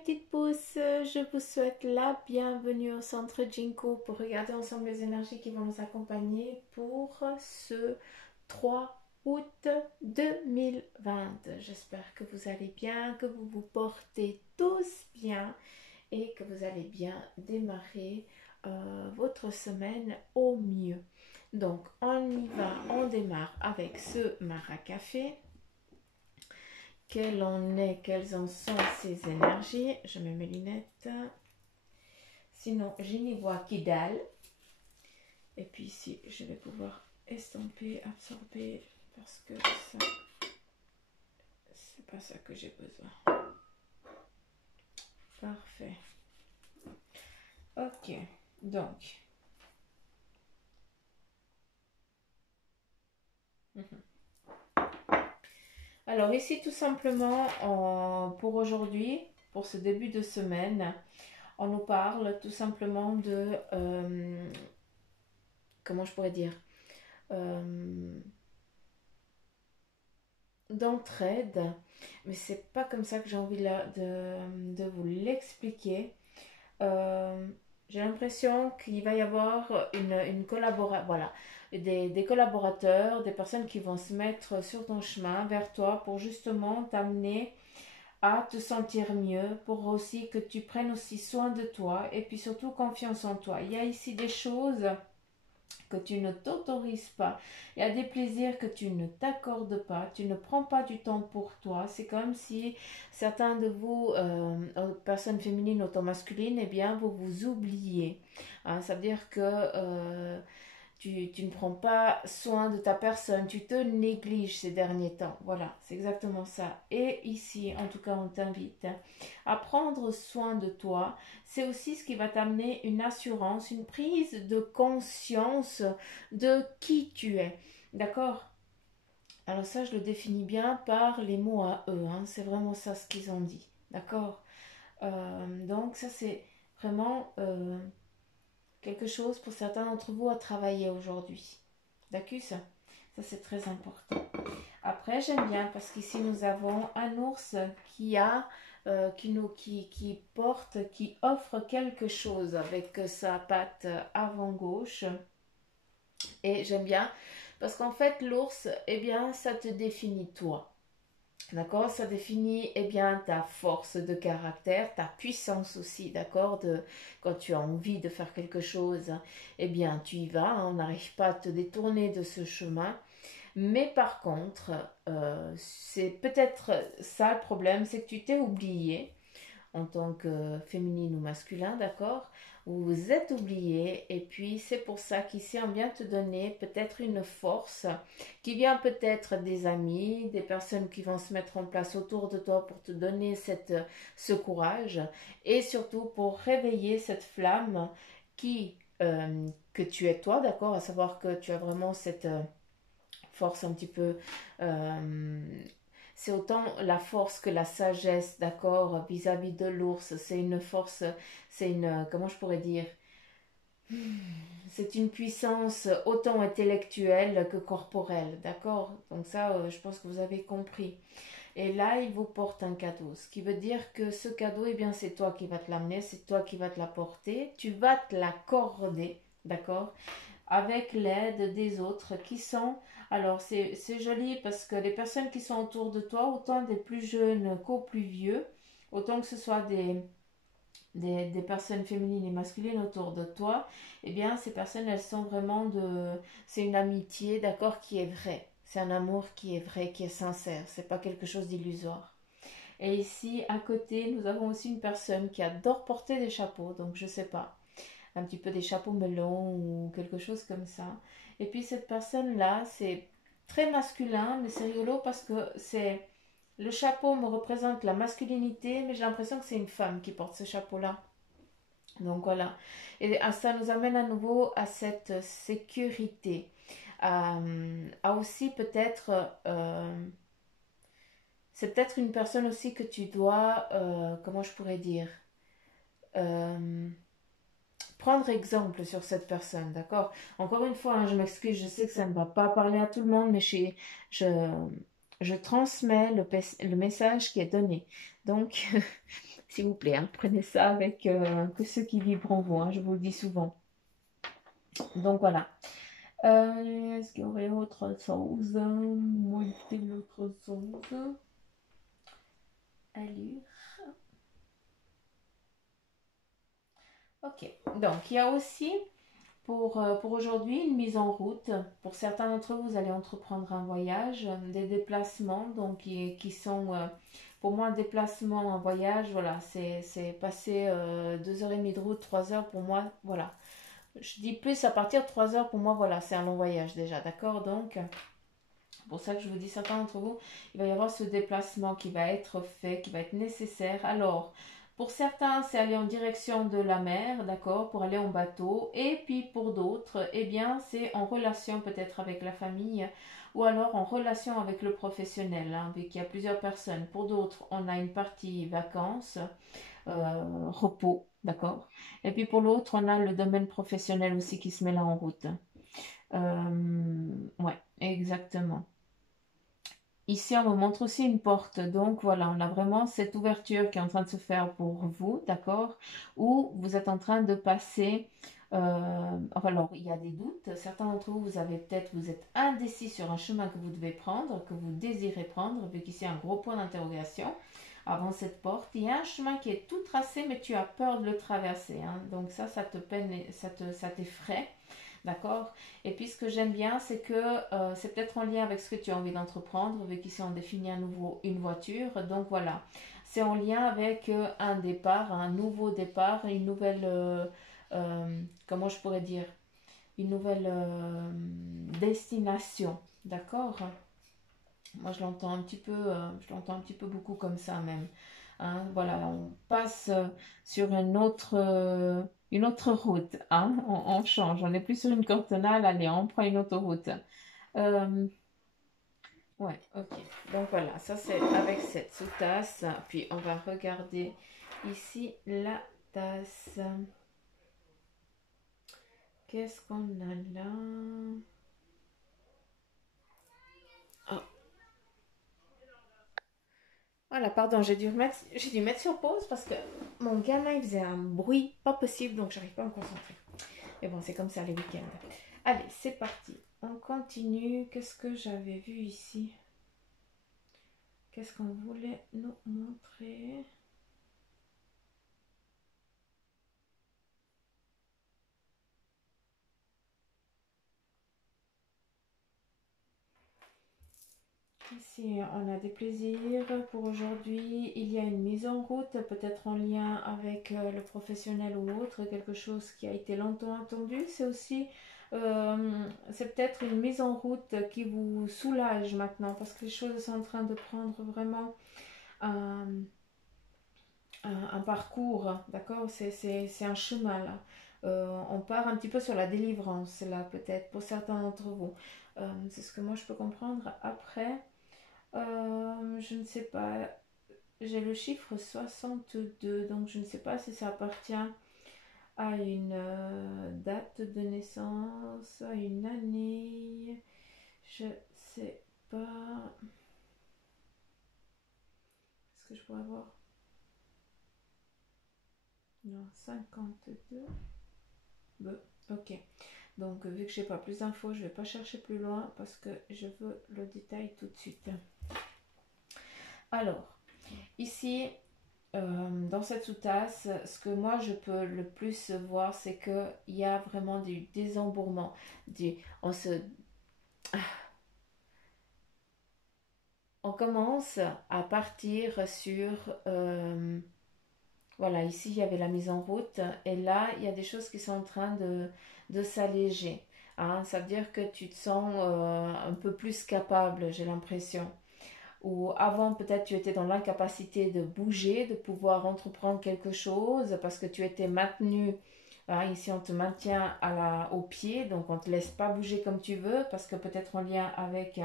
petites pousses, je vous souhaite la bienvenue au centre Jinko pour regarder ensemble les énergies qui vont nous accompagner pour ce 3 août 2020. J'espère que vous allez bien, que vous vous portez tous bien et que vous allez bien démarrer votre semaine au mieux. Donc on y va, on démarre avec ce maracafé. Quelles en sont ces énergies? Je mets mes lunettes. Sinon, je n'y vois qui dalle. Et puis ici, je vais pouvoir estomper, absorber, parce que ça, c'est pas ça que j'ai besoin. Parfait. Ok, donc. Alors ici, tout simplement, pour aujourd'hui, pour ce début de semaine, on nous parle tout simplement de... comment je pourrais dire d'entraide, mais c'est pas comme ça que j'ai envie de vous l'expliquer. J'ai l'impression qu'il va y avoir une collaboration, voilà, des collaborateurs, des personnes qui vont se mettre sur ton chemin, vers toi, pour justement t'amener à te sentir mieux, pour aussi que tu prennes aussi soin de toi, et puis surtout confiance en toi. Il y a ici des choses que tu ne t'autorises pas. Il y a des plaisirs que tu ne t'accordes pas, tu ne prends pas du temps pour toi. C'est comme si certains de vous, personnes féminines autant masculines, eh bien, vous vous oubliez. Hein, ça veut dire que tu ne prends pas soin de ta personne, tu te négliges ces derniers temps. Voilà, c'est exactement ça. Et ici, en tout cas, on t'invite à prendre soin de toi. C'est aussi ce qui va t'amener une assurance, une prise de conscience de qui tu es. D'accord? Alors ça, je le définis bien par les mots à eux. Hein. C'est vraiment ça ce qu'ils ont dit. D'accord? Donc ça, c'est vraiment... quelque chose pour certains d'entre vous à travailler aujourd'hui. D'accord? Ça c'est très important. Après, j'aime bien parce qu'ici nous avons un ours qui porte, qui offre quelque chose avec sa patte avant gauche. Et j'aime bien parce qu'en fait l'ours, eh bien, ça te définit toi. D'accord? Ça définit eh bien, ta force de caractère, ta puissance aussi, d'accord? Quand tu as envie de faire quelque chose, eh bien, tu y vas, hein, on n'arrive pas à te détourner de ce chemin. Mais par contre, c'est peut-être ça le problème, c'est que tu t'es oublié en tant que féminine ou masculin, d'accord? Vous vous êtes oublié et puis c'est pour ça qu'ici on vient te donner peut-être une force qui vient peut-être des amis, des personnes qui vont se mettre en place autour de toi pour te donner ce courage et surtout pour réveiller cette flamme que tu es toi, d'accord? À savoir que tu as vraiment cette force un petit peu c'est autant la force que la sagesse, d'accord, vis-à-vis de l'ours. C'est une force, c'est une, comment je pourrais dire, c'est une puissance autant intellectuelle que corporelle, d'accord. Donc ça, je pense que vous avez compris. Et là, il vous porte un cadeau, ce qui veut dire que ce cadeau, eh bien, c'est toi qui vas te l'amener, c'est toi qui vas te l'apporter, tu vas te l'accorder, d'accord, avec l'aide des autres qui sont... Alors, c'est joli parce que les personnes qui sont autour de toi, autant des plus jeunes qu'aux plus vieux, autant que ce soit des personnes féminines et masculines autour de toi, eh bien, ces personnes, elles sont vraiment de... C'est une amitié, d'accord, qui est vraie. C'est un amour qui est vrai, qui est sincère. C'est pas quelque chose d'illusoire. Et ici, à côté, nous avons aussi une personne qui adore porter des chapeaux, donc je sais pas, un petit peu des chapeaux melons ou quelque chose comme ça. Et puis cette personne-là, c'est très masculin, mais c'est rigolo parce que c'est... Le chapeau me représente la masculinité, mais j'ai l'impression que c'est une femme qui porte ce chapeau-là. Donc voilà. Et ça nous amène à nouveau à cette sécurité. À aussi peut-être... c'est peut-être une personne aussi que tu dois... comment je pourrais dire prendre exemple sur cette personne, d'accord? Encore une fois, hein, je m'excuse, je sais que ça ne va pas parler à tout le monde, mais je, je transmets le message qui est donné. Donc, s'il vous plaît, hein, prenez ça avec que ceux qui vibrent en vous, hein, je vous le dis souvent. Donc voilà. Est-ce qu'il y aurait autre chose? Moi, autre chose à lire. Ok. Donc, il y a aussi pour aujourd'hui une mise en route. Pour certains d'entre vous, vous allez entreprendre un voyage, des déplacements, donc qui sont, pour moi, un déplacement, un voyage, voilà, c'est passer 2h30 de route, 3 heures pour moi, voilà. Je dis plus à partir de 3 heures pour moi, voilà, c'est un long voyage déjà, d'accord? Donc, pour ça que je vous dis, certains d'entre vous, il va y avoir ce déplacement qui va être fait, qui va être nécessaire. Alors, pour certains, c'est aller en direction de la mer, d'accord, pour aller en bateau. Et puis pour d'autres, eh bien, c'est en relation peut-être avec la famille ou alors en relation avec le professionnel, hein, vu qu'il y a plusieurs personnes. Pour d'autres, on a une partie vacances, repos, d'accord. Et puis pour l'autre, on a le domaine professionnel aussi qui se met là en route. Ouais, exactement. Ici, on me montre aussi une porte. Donc, voilà, on a vraiment cette ouverture qui est en train de se faire pour vous, d'accord? Où vous êtes en train de passer. Enfin, alors, il y a des doutes. Certains d'entre vous, vous avez peut-être, vous êtes indécis sur un chemin que vous devez prendre, que vous désirez prendre, vu qu'ici, il y a un gros point d'interrogation avant cette porte. Il y a un chemin qui est tout tracé, mais tu as peur de le traverser, hein. Donc, ça te peine, ça t'effraie. D'accord. Et puis ce que j'aime bien, c'est que c'est peut-être en lien avec ce que tu as envie d'entreprendre, vu qu'ici on définit une voiture. Donc voilà, c'est en lien avec un départ, un nouveau départ, une nouvelle, comment je pourrais dire, une nouvelle destination. D'accord. Moi je l'entends un petit peu beaucoup comme ça même. Hein, voilà, on passe sur une autre route. Hein, on change. On n'est plus sur une cantonale. Allez, on prend une autre route. Euh, ouais, ok. Donc voilà, ça c'est avec cette sous-tasse. Puis on va regarder ici la tasse. Qu'est-ce qu'on a là? Ah, voilà, pardon, j'ai dû mettre sur pause parce que mon gamin il faisait un bruit pas possible, donc j'arrive pas à me concentrer. Mais bon, c'est comme ça les week-ends. Allez, c'est parti. On continue. Qu'est-ce que j'avais vu ici? Qu'est-ce qu'on voulait nous montrer? Ici, on a des plaisirs pour aujourd'hui. Il y a une mise en route, peut-être en lien avec le professionnel ou autre, quelque chose qui a été longtemps attendu. C'est aussi, c'est peut-être une mise en route qui vous soulage maintenant parce que les choses sont en train de prendre vraiment un, un parcours, d'accord? C'est un chemin là. On part un petit peu sur la délivrance là, peut-être pour certains d'entre vous. C'est ce que moi je peux comprendre. Après, je ne sais pas. J'ai le chiffre 62, donc je ne sais pas si ça appartient à une date de naissance, à une année. Je sais pas. Est-ce que je pourrais voir? Non, 52. Bon, ok. Donc, vu que j'ai pas plus d'infos, je vais pas chercher plus loin parce que je veux le détail tout de suite. Alors, ici, dans cette sous-tasse, ce que moi je peux le plus voir, c'est qu'il y a vraiment du désembourement. On, se, on commence à partir sur... voilà, ici il y avait la mise en route et là il y a des choses qui sont en train de s'alléger. Hein. Ça veut dire que tu te sens un peu plus capable, j'ai l'impression. Ou avant, peut-être tu étais dans l'incapacité de bouger, de pouvoir entreprendre quelque chose parce que tu étais maintenu. Hein, ici, on te maintient au pied, donc on ne te laisse pas bouger comme tu veux parce que peut-être en lien avec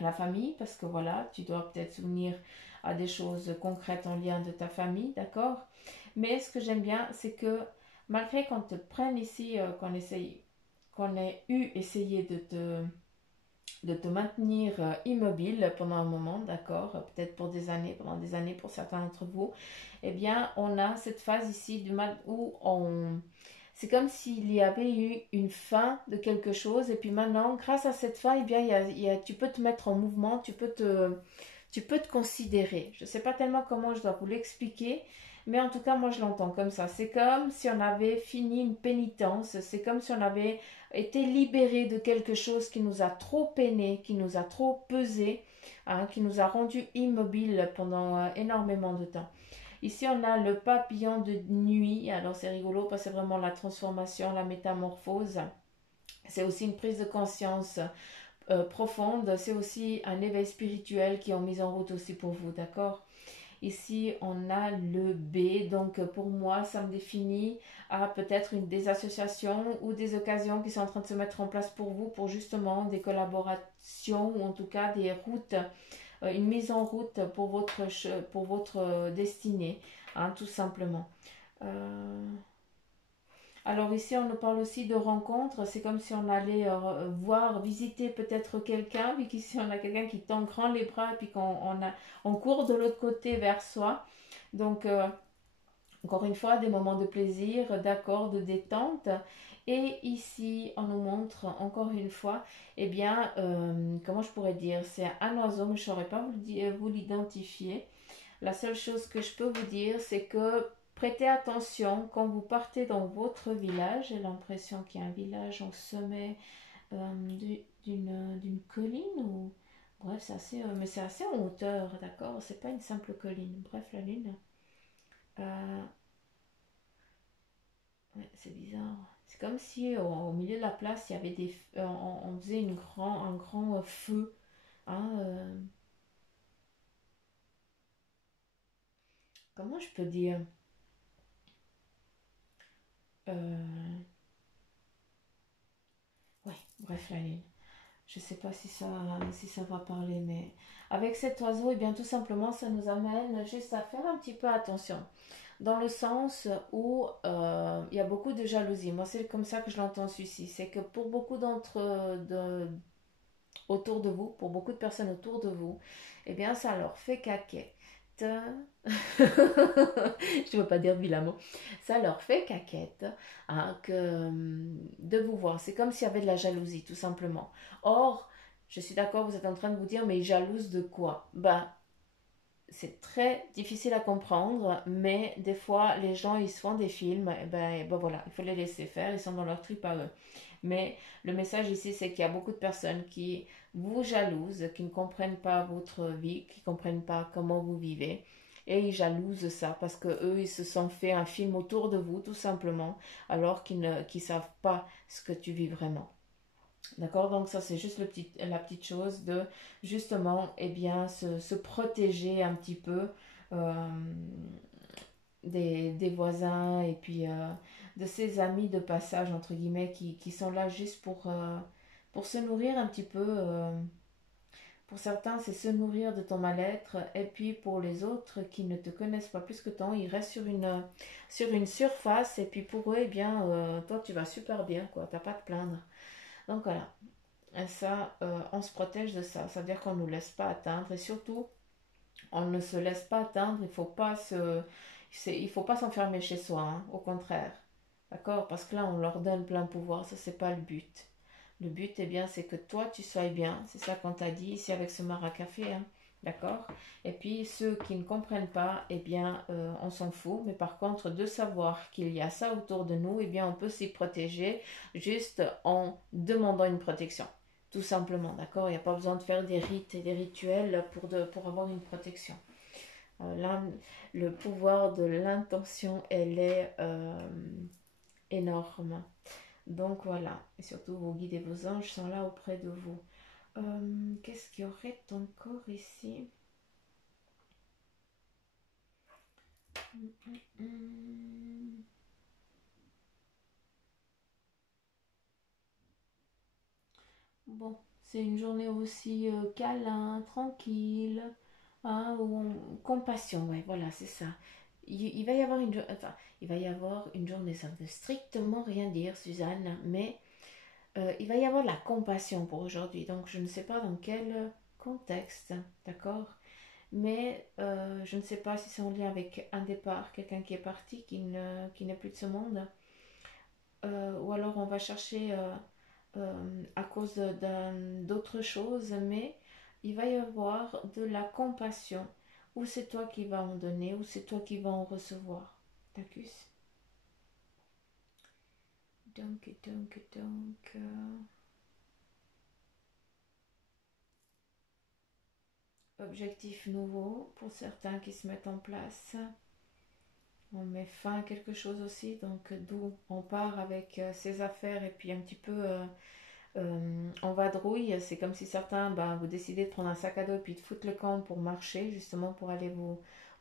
la famille, parce que voilà, tu dois peut-être souvenir à des choses concrètes en lien de ta famille, d'accord? Mais ce que j'aime bien, c'est que malgré qu'on te prenne ici, qu'on ait eu essayé de te maintenir immobile pendant un moment, d'accord, peut-être pour des années, pendant des années pour certains d'entre vous, eh bien, on a cette phase ici du mal où on... C'est comme s'il y avait eu une fin de quelque chose et puis maintenant, grâce à cette fin, eh bien, tu peux te mettre en mouvement, tu peux te considérer. Je ne sais pas tellement comment je dois vous l'expliquer, mais en tout cas, moi, je l'entends comme ça. C'est comme si on avait fini une pénitence, c'est comme si on avait été libéré de quelque chose qui nous a trop peiné, qui nous a trop pesé, hein, qui nous a rendu immobile pendant énormément de temps. Ici, on a le papillon de nuit. Alors, c'est rigolo parce que c'est vraiment la transformation, la métamorphose. C'est aussi une prise de conscience profonde. C'est aussi un éveil spirituel qui est en mise en route aussi pour vous, d'accord? Ici, on a le B. Donc, pour moi, ça me définit à peut-être des associations ou des occasions qui sont en train de se mettre en place pour vous, pour justement des collaborations ou en tout cas des routes, une mise en route pour votre destinée, hein, tout simplement. Alors ici, on nous parle aussi de rencontres. C'est comme si on allait voir, visiter peut-être quelqu'un, puis qu'ici, on a quelqu'un qui tend grand les bras, et puis on court de l'autre côté vers soi. Donc, encore une fois, des moments de plaisir, d'accord, de détente. Et ici, on nous montre encore une fois, eh bien, comment je pourrais dire, c'est un oiseau, mais je ne saurais pas vous l'identifier. La seule chose que je peux vous dire, c'est que prêtez attention quand vous partez dans votre village. J'ai l'impression qu'il y a un village au sommet d'une colline ou... Bref, c'est assez, mais c'est assez en hauteur, d'accord? C'est pas une simple colline. Bref, la lune. Euh, ouais, c'est bizarre. C'est comme si au milieu de la place, il y avait on faisait un grand feu. Hein, comment je peux dire? Euh, ouais, bref, la lune. Je ne sais pas si ça va parler, mais avec cet oiseau, eh bien, tout simplement, ça nous amène juste à faire un petit peu attention. Dans le sens où il y a beaucoup de jalousie. Moi, c'est comme ça que je l'entends ici. C'est que pour beaucoup autour de vous, pour beaucoup de personnes autour de vous, eh bien, ça leur fait caquette. Je ne veux pas dire violemment. Ça leur fait caquette, hein, de vous voir. C'est comme s'il y avait de la jalousie, tout simplement. Or, je suis d'accord, vous êtes en train de vous dire, mais jalouse de quoi? Ben, c'est très difficile à comprendre, mais des fois, les gens, ils se font des films, et ben voilà, il faut les laisser faire, ils sont dans leur trip à eux. Mais le message ici, c'est qu'il y a beaucoup de personnes qui vous jalousent, qui ne comprennent pas votre vie, qui ne comprennent pas comment vous vivez. Et ils jalousent ça parce que eux, ils se sont fait un film autour de vous, tout simplement, alors qu'ils savent pas ce que tu vis vraiment. D'accord? Donc ça, c'est juste la petite chose de justement, eh bien, se protéger un petit peu euh, des voisins et puis de ses amis de passage, entre guillemets, qui sont là juste pour se nourrir un petit peu. Pour certains, c'est se nourrir de ton mal-être. Et puis pour les autres qui ne te connaissent pas plus que toi, ils restent sur une surface. Et puis pour eux, eh bien, toi, tu vas super bien, quoi. T'as pas à te plaindre. Donc voilà. Et ça, on se protège de ça. Ça veut dire qu'on ne nous laisse pas atteindre. Et surtout, on ne se laisse pas atteindre. Il faut pas s'enfermer chez soi, hein, au contraire. D'accord? Parce que là, on leur donne plein pouvoir. Ça, c'est pas le but. Le but, eh bien, c'est que toi, tu sois bien. C'est ça qu'on t'a dit ici avec ce maracafé, hein. D'accord? Et puis, ceux qui ne comprennent pas, eh bien, on s'en fout. Mais par contre, de savoir qu'il y a ça autour de nous, eh bien, on peut s'y protéger juste en demandant une protection. Tout simplement, d'accord? Il n'y a pas besoin de faire des rites et des rituels pour avoir une protection. Là, le pouvoir de l'intention, elle est énorme. Donc voilà, et surtout vos guides et vos anges sont là auprès de vous. Qu'est-ce qu'il y aurait encore ici? Bon, c'est une journée aussi câlin, tranquille, hein, compassion, ouais, voilà, c'est ça. Il va y avoir enfin, il va y avoir une journée, ça ne veut strictement rien dire, Suzanne, mais Il va y avoir de la compassion pour aujourd'hui. Donc, je ne sais pas dans quel contexte, d'accord? Mais je ne sais pas si c'est en lien avec un départ, quelqu'un qui est parti, qui n'est plus de ce monde. Ou alors on va chercher à cause d'autres choses, mais il va y avoir de la compassion. Ou c'est toi qui vas en donner, ou c'est toi qui vas en recevoir. D'accord? Donc. Objectif nouveau pour certains qui se mettent en place. On met fin à quelque chose aussi, donc d'où on part avec ses affaires et puis un petit peu en vadrouille. C'est comme si certains, ben, vous décidez de prendre un sac à dos et puis de foutre le camp pour marcher, justement pour aller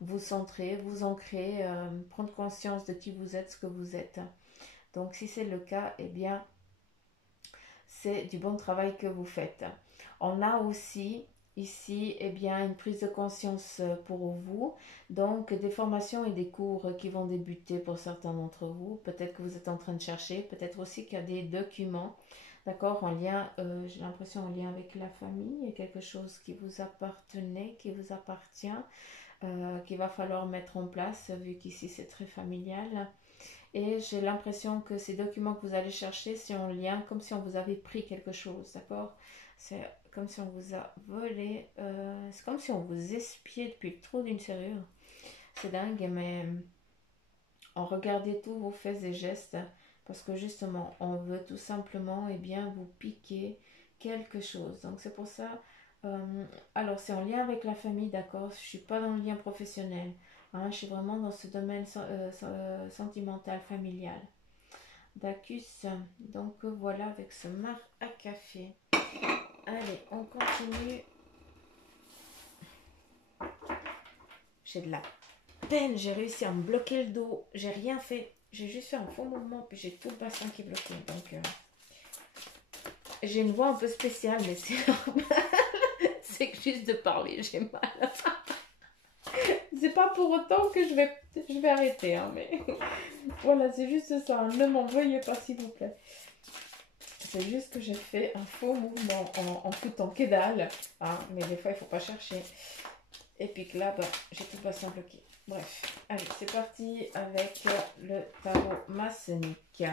vous centrer, vous ancrer, prendre conscience de qui vous êtes, ce que vous êtes. Donc si c'est le cas, eh bien c'est du bon travail que vous faites. On a aussi ici eh bien, une prise de conscience pour vous, donc des formations et des cours qui vont débuter pour certains d'entre vous. Peut-être que vous êtes en train de chercher, peut-être aussi qu'il y a des documents, d'accord, en lien, j'ai l'impression en lien avec la famille, il y a quelque chose qui vous appartenait, qui vous appartient, qu'il va falloir mettre en place, vu qu'ici c'est très familial. Et j'ai l'impression que ces documents que vous allez chercher, c'est en lien, comme si on vous avait pris quelque chose, d'accord? C'est comme si on vous a volé, c'est comme si on vous espiait depuis le trou d'une serrure. C'est dingue, mais on regardait tous vos faits et gestes, parce que justement, on veut tout simplement, eh bien, vous piquer quelque chose. Donc c'est pour ça, alors c'est en lien avec la famille, d'accord? Je ne suis pas dans le lien professionnel. Hein, je suis vraiment dans ce domaine sentimental, familial. Dacus. Donc voilà avec ce marc à café. Allez, on continue. J'ai de la peine, j'ai réussi à me bloquer le dos. J'ai rien fait. J'ai juste fait un faux mouvement, puis j'ai tout le bassin qui est bloqué. Donc j'ai une voix un peu spéciale, mais c'est normal. C'est que juste de parler, j'ai mal. C'est pas pour autant que je vais arrêter, hein, mais voilà, c'est juste ça. Ne m'en veuillez pas, s'il vous plaît. C'est juste que j'ai fait un faux mouvement en foutant que dalle. Hein, mais des fois, il ne faut pas chercher. Et puis que là, bah, j'ai tout le bassin bloqué. Bref, allez, c'est parti avec le tarot maçonnique.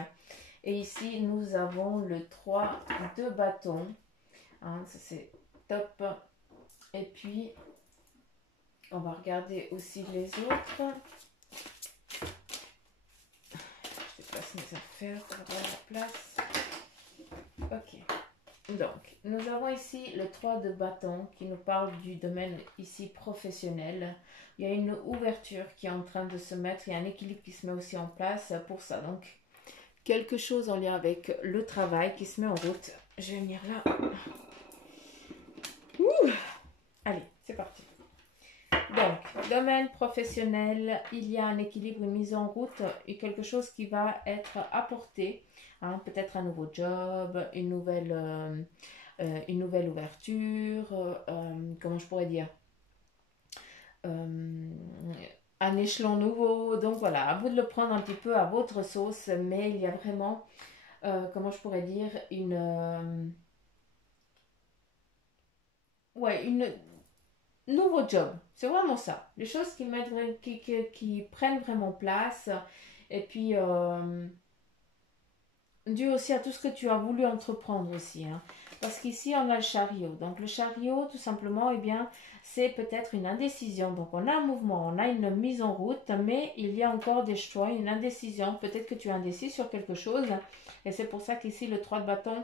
Et ici, nous avons le 3 de bâton. Hein, ça, c'est top. Et puis, on va regarder aussi les autres. Je déplace mes affaires pour avoir la place. Ok. Donc, nous avons ici le 3 de bâton qui nous parle du domaine ici professionnel. Il y a une ouverture qui est en train de se mettre. Il y a un équilibre qui se met aussi en place pour ça. Donc, quelque chose en lien avec le travail qui se met en route. Je vais venir là. Ouh. Allez, c'est parti. Donc, domaine professionnel, il y a un équilibre, une mise en route et quelque chose qui va être apporté. Hein, peut-être un nouveau job, une nouvelle ouverture, comment je pourrais dire, un échelon nouveau. Donc voilà, à vous de le prendre un petit peu à votre sauce, mais il y a vraiment, comment je pourrais dire, une nouveau job. C'est vraiment ça. Les choses qui mettent, qui prennent vraiment place. Et puis, dû aussi à tout ce que tu as voulu entreprendre aussi. Hein. Parce qu'ici, on a le chariot. Donc, le chariot, tout simplement, eh bien, c'est peut-être une indécision. Donc, on a un mouvement, on a une mise en route, mais il y a encore des choix, une indécision. Peut-être que tu es indécis sur quelque chose. Et c'est pour ça qu'ici, le 3 de bâton,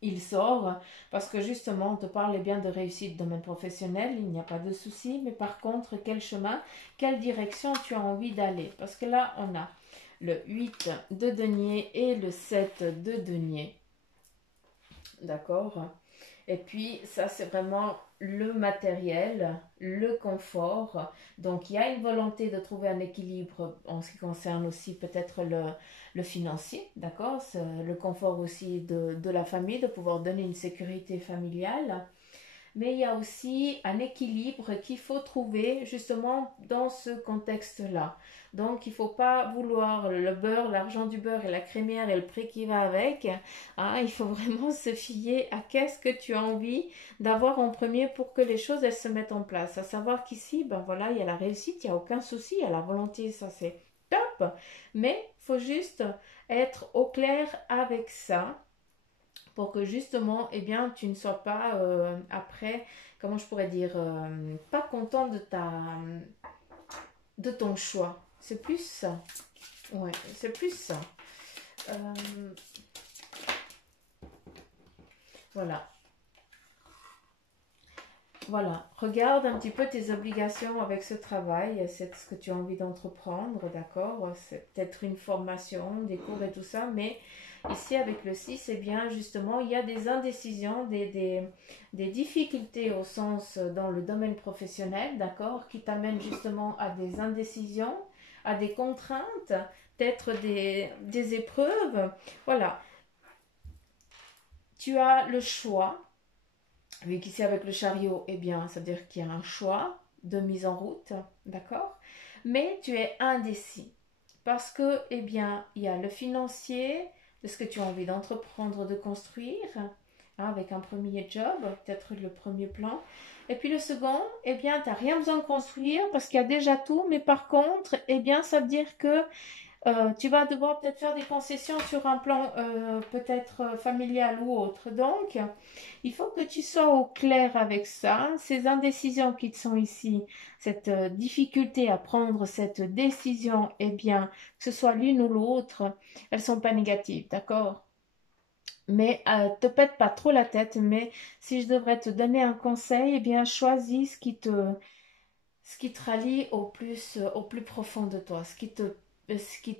il sort. Parce que justement, on te parle bien de réussite domaine professionnel. Il n'y a pas de souci. Mais par contre, quel chemin, quelle direction tu as envie d'aller? Parce que là, on a le 8 de denier et le 7 de denier. D'accord? Et puis, ça, c'est vraiment le matériel, le confort. Donc, il y a une volonté de trouver un équilibre en ce qui concerne aussi peut-être le financier. D'accord? Le confort aussi de la famille, de pouvoir donner une sécurité familiale. mais il y a aussi un équilibre qu'il faut trouver justement dans ce contexte-là. Donc, il ne faut pas vouloir le beurre, l'argent du beurre et la crémière et le prix qui va avec. Hein, il faut vraiment se fier à qu'est-ce que tu as envie d'avoir en premier pour que les choses elles se mettent en place. À savoir qu'ici, ben voilà, il y a la réussite, il n'y a aucun souci, il y a la volonté, ça c'est top. Mais il faut juste être au clair avec ça pour que justement, eh bien, tu ne sois pas après, comment je pourrais dire, pas content de ton choix. C'est plus ça. Ouais, c'est plus ça. Euh, voilà. Voilà, regarde un petit peu tes obligations avec ce travail, c'est ce que tu as envie d'entreprendre, d'accord? C'est peut-être une formation, des cours et tout ça, mais ici avec le 6, eh bien justement, il y a des indécisions, des difficultés au sens dans le domaine professionnel, d'accord? Qui t'amènent justement à des indécisions, à des contraintes, peut-être des épreuves. Voilà, tu as le choix. Vu qu'ici avec le chariot, eh bien, ça veut dire qu'il y a un choix de mise en route, d'accord? Mais tu es indécis parce que, eh bien, il y a le financier, de ce que tu as envie d'entreprendre, de construire, hein, avec un premier job, peut-être le premier plan. Et puis le second, eh bien, tu n'as rien besoin de construire parce qu'il y a déjà tout, mais par contre, eh bien, ça veut dire que tu vas devoir peut-être faire des concessions sur un plan peut-être familial ou autre. Donc, il faut que tu sois au clair avec ça. Ces indécisions qui te sont ici, cette difficulté à prendre cette décision, eh bien, que ce soit l'une ou l'autre, elles sont pas négatives, d'accord? Mais te pète pas trop la tête. Mais si je devrais te donner un conseil, eh bien, choisis ce qui te rallie au plus profond de toi, ce qui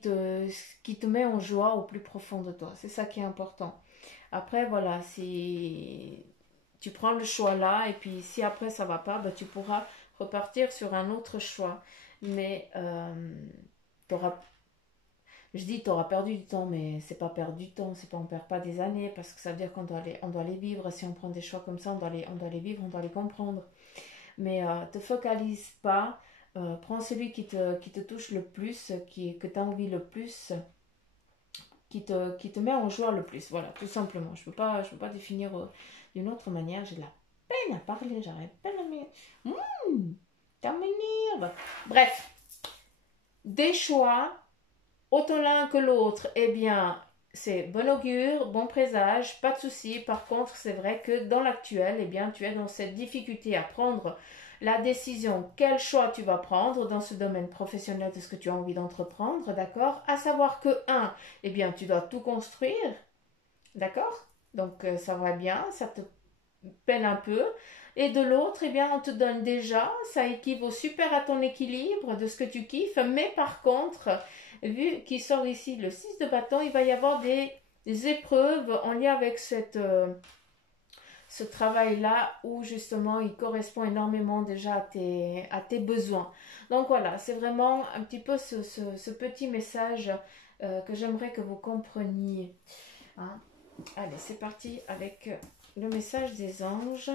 te met en joie au plus profond de toi. C'est ça qui est important. Après, voilà, si tu prends le choix là, et puis si après ça va pas, ben, tu pourras repartir sur un autre choix. Mais t'auras, je dis, tu auras perdu du temps, mais c'est pas perdre du temps, c'est pas on perd pas des années, parce que ça veut dire on doit les vivre. Si on prend des choix comme ça, on doit les vivre, on doit les comprendre. Mais te focalise pas. Prends celui qui te touche le plus, que tu as envie le plus, qui te met en joie le plus. Voilà, tout simplement. Je peux pas définir d'une autre manière. J'ai de la peine à parler. J'arrête pas de me... Ça m'énerve. Bref, des choix, autant l'un que l'autre, eh bien, c'est bon augure, bon présage, pas de souci. Par contre, c'est vrai que dans l'actuel, eh bien, tu es dans cette difficulté à prendre la décision, quel choix tu vas prendre dans ce domaine professionnel de ce que tu as envie d'entreprendre, d'accord? À savoir que, un, eh bien, tu dois tout construire, d'accord? Donc, ça va bien, ça te peine un peu. Et de l'autre, eh bien, on te donne déjà, ça équivaut super à ton équilibre de ce que tu kiffes, mais par contre, vu qu'il sort ici le 6 de bâton, il va y avoir des épreuves en lien avec ce travail-là où justement il correspond énormément déjà à tes besoins. Donc voilà, c'est vraiment un petit peu ce petit message que j'aimerais que vous compreniez. Hein. Allez, c'est parti avec le message des anges.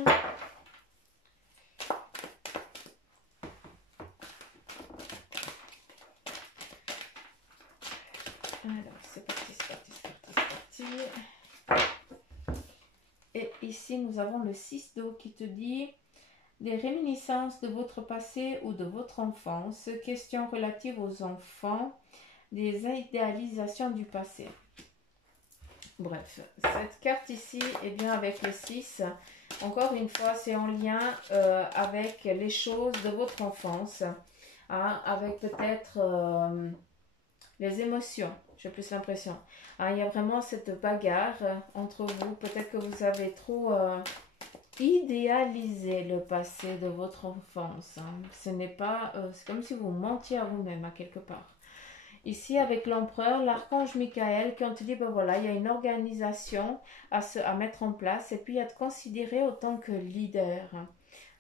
Alors, c'est parti, c'est parti, c'est parti, c'est parti. Et ici, nous avons le 6 d'eau qui te dit des réminiscences de votre passé ou de votre enfance, questions relatives aux enfants, des idéalisations du passé. Bref, cette carte ici, eh bien avec le 6, encore une fois, c'est en lien avec les choses de votre enfance, hein, avec peut-être les émotions, j'ai plus l'impression. Hein, il y a vraiment cette bagarre entre vous, peut-être que vous avez trop idéalisé le passé de votre enfance. Hein. Ce n'est pas, c'est comme si vous mentiez à vous-même à quelque part. Ici, avec l'empereur, l'archange Michael, quand te dit, ben voilà, il y a une organisation à mettre en place et puis à te considérer autant que leader.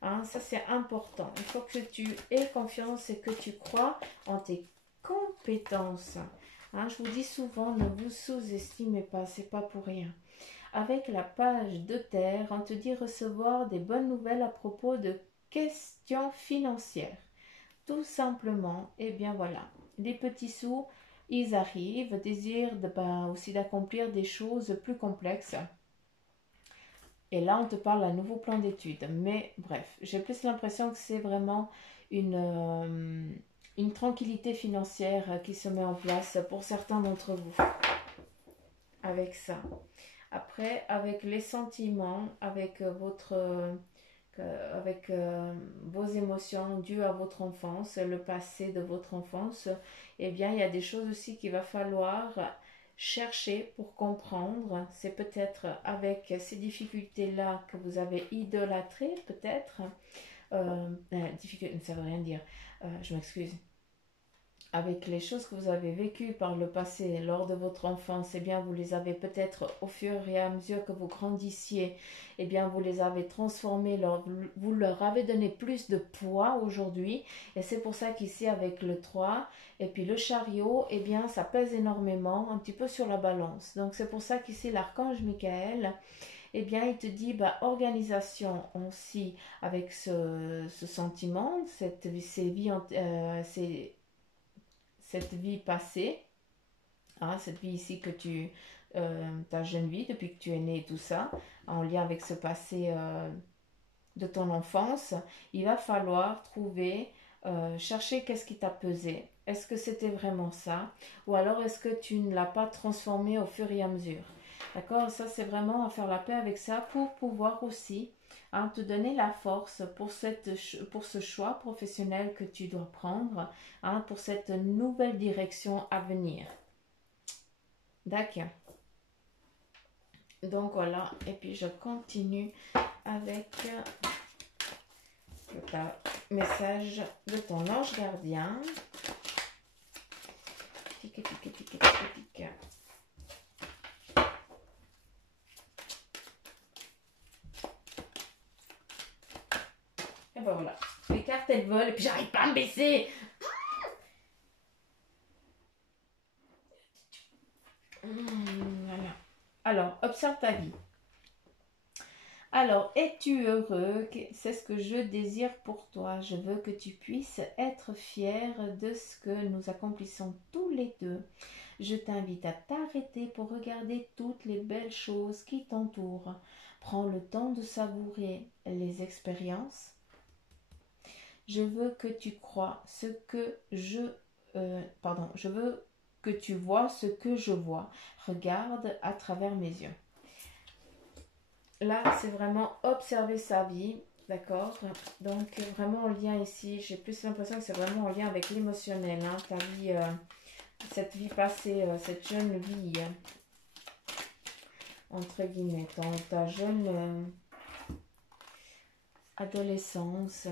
Hein, ça, c'est important. Il faut que tu aies confiance et que tu crois en tes compétences. Hein, je vous dis souvent, ne vous sous-estimez pas, c'est pas pour rien. avec la page de terre, on te dit recevoir des bonnes nouvelles à propos de questions financières. Tout simplement, et bien voilà, les petits sous, ils arrivent, désir aussi d'accomplir des choses plus complexes. Et là, on te parle d'un nouveau plan d'études. Mais bref, j'ai plus l'impression que c'est vraiment une tranquillité financière qui se met en place pour certains d'entre vous avec ça. Après, avec les sentiments, avec vos émotions dues à votre enfance, le passé de votre enfance, eh bien, il y a des choses aussi qu'il va falloir chercher pour comprendre. C'est peut-être avec ces difficultés-là que vous avez idolâtré, peut-être. Difficulté, ça ne veut rien dire. Je m'excuse. Avec les choses que vous avez vécues par le passé lors de votre enfance, eh bien vous les avez peut-être au fur et à mesure que vous grandissiez, eh bien vous les avez transformées, vous leur avez donné plus de poids aujourd'hui, et c'est pour ça qu'ici avec le 3 et puis le chariot, eh bien ça pèse énormément, un petit peu sur la balance. Donc c'est pour ça qu'ici l'archange Michael, eh bien il te dit organisation aussi avec ce sentiment, cette vie passée, hein, cette vie ici que ta jeune vie depuis que tu es né et tout ça, en lien avec ce passé de ton enfance, il va falloir chercher qu'est-ce qui t'a pesé. Est-ce que c'était vraiment ça? Ou alors est-ce que tu ne l'as pas transformé au fur et à mesure? D'accord? Ça, c'est vraiment à faire la paix avec ça pour pouvoir aussi te donner la force pour ce choix professionnel que tu dois prendre, pour cette nouvelle direction à venir. D'accord. Donc voilà, et puis je continue avec le message de ton ange gardien. Tic, tic, tic, tic, tic, tic. Et ben voilà, les cartes elles volent et puis j'arrive pas à me baisser. Voilà. Alors, observe ta vie. Alors, es-tu heureux? C'est ce que je désire pour toi. Je veux que tu puisses être fier de ce que nous accomplissons tous les deux. Je t'invite à t'arrêter pour regarder toutes les belles choses qui t'entourent. Prends le temps de savourer les expériences. Je veux que tu crois ce que je veux que tu vois ce que je vois. Regarde à travers mes yeux. Là, c'est vraiment observer sa vie, d'accord? Donc, vraiment en lien ici, j'ai plus l'impression que c'est vraiment en lien avec l'émotionnel, ta vie, cette vie passée, cette jeune vie, entre guillemets, ta jeune adolescence.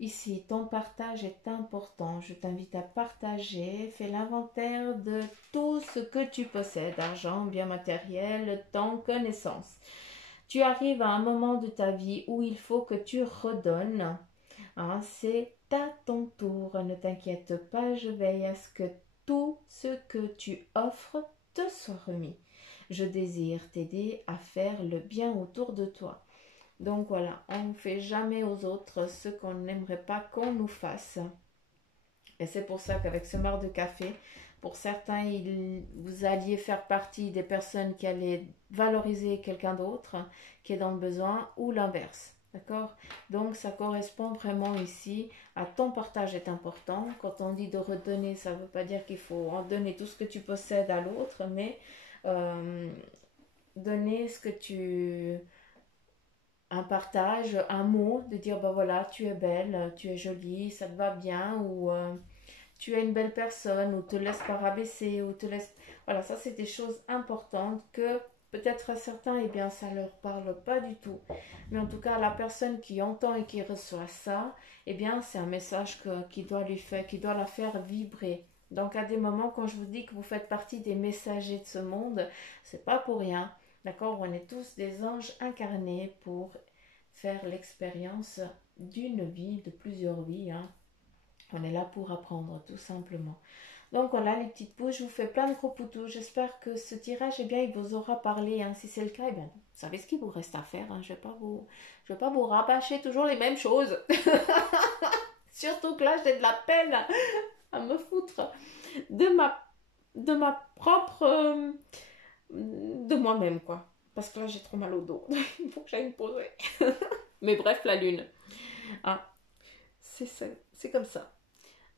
Ici, ton partage est important. Je t'invite à partager. Fais l'inventaire de tout ce que tu possèdes. Argent, biens matériels, temps, connaissances. Tu arrives à un moment de ta vie où il faut que tu redonnes. C'est à ton tour. Ne t'inquiète pas, je veille à ce que tout ce que tu offres te soit remis. Je désire t'aider à faire le bien autour de toi. Donc voilà, on ne fait jamais aux autres ce qu'on n'aimerait pas qu'on nous fasse. Et c'est pour ça qu'avec ce marc de café, pour certains, vous alliez faire partie des personnes qui allaient valoriser quelqu'un d'autre qui est dans le besoin ou l'inverse. D'accord? Donc ça correspond vraiment ici à ton partage est important. Quand on dit de redonner, ça ne veut pas dire qu'il faut en donner tout ce que tu possèdes à l'autre, mais donner ce que un partage, un mot, de dire voilà, tu es belle, tu es jolie, ça te va bien, ou tu es une belle personne, ou te laisse pas rabaisser, ou te laisse. Voilà, ça c'est des choses importantes que peut-être à certains, eh bien, ça leur parle pas du tout. Mais en tout cas, la personne qui entend et qui reçoit ça, eh bien, c'est un message qui doit qui doit la faire vibrer. Donc, à des moments, quand je vous dis que vous faites partie des messagers de ce monde, c'est pas pour rien. D'accord? On est tous des anges incarnés pour faire l'expérience d'une vie, de plusieurs vies. On est là pour apprendre, tout simplement. Donc voilà les petites pouces, je vous fais plein de gros poutous. J'espère que ce tirage, eh bien, il vous aura parlé. Hein. Si c'est le cas, eh bien, vous savez ce qu'il vous reste à faire. Hein. Je vais pas vous rabâcher toujours les mêmes choses. Surtout que là, j'ai de la peine à me foutre de ma propre... de moi-même, quoi. Parce que là, j'ai trop mal au dos. Il faut que j'aille me poser. Mais bref, la lune. Ah, c'est comme ça.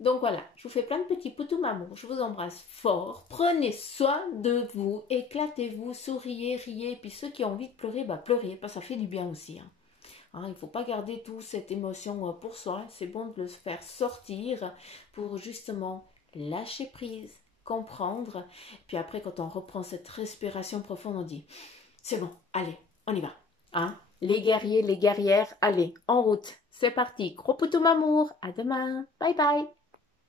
Donc voilà, je vous fais plein de petits poutous mamour. Je vous embrasse fort. Prenez soin de vous. Éclatez-vous, souriez, riez. Et puis ceux qui ont envie de pleurer, bah pleurez. Ça fait du bien aussi. Hein. Il ne faut pas garder toute cette émotion pour soi. C'est bon de le faire sortir pour justement lâcher prise, comprendre. Puis après, quand on reprend cette respiration profonde, on dit c'est bon, allez, on y va. Hein? Les guerriers, les guerrières, allez, en route. C'est parti. Gros poutou mamour. À demain. Bye bye.